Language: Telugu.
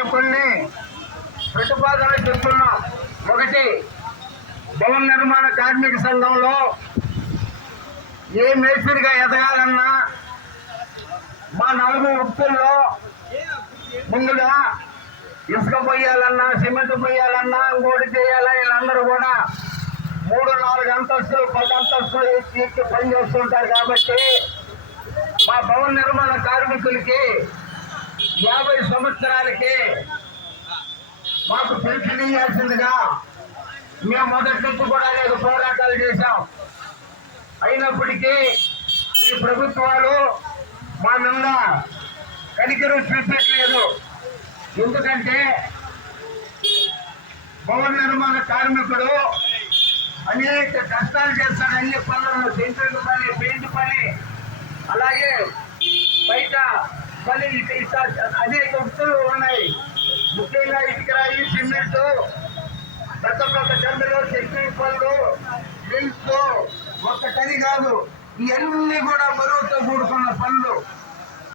మేము కొన్ని ప్రతిపాదనలు చెప్తున్నాం. ఒకటి, భవన నిర్మాణ కార్మిక సంఘంలో ఏ మేస్త్రిగా ఎదగాలన్నా మా 4 వృత్తుల్లో ముందుగా ఇసుక పోయాలన్నా, సిమెంట్ పోయాలన్నా, ఇంకోటి చేయాలా, వీళ్ళందరూ కూడా 3-4 అంతస్తులు 10 అంతస్తులు ఎక్కి పనిచేస్తుంటారు. కాబట్టి మా భవన నిర్మాణ కార్మికులకి 50 సంవత్సరాలకి మాకు పెన్షన్ ఇవ్వాల్సిందిగా మేము మొదటి నుంచి కూడా అనేక పోరాటాలు చేశాం. అయినప్పటికీ ఈ ప్రభుత్వాలు మా మీద కనికరం చూపించలేదు. ఎందుకంటే భవన నిర్మాణ కార్మికుడు అనేక కష్టాలు చేస్తాడు. అన్ని పనులను, సెంట్రింగ్ పని, పెయింట్ పని, అలాగే బయట పని, అనేక వృత్తులు ఉన్నాయి. ముఖ్యంగా ఇటుకరాయి, సిమెంటు, పెద్ద పెద్ద గంటలు, సెంట్రింగ్ పనులు, డ్రిల్స్, ఒక్క పని కాదు, ఇవన్నీ కూడా బరువుతో కూడుకున్న పనులు.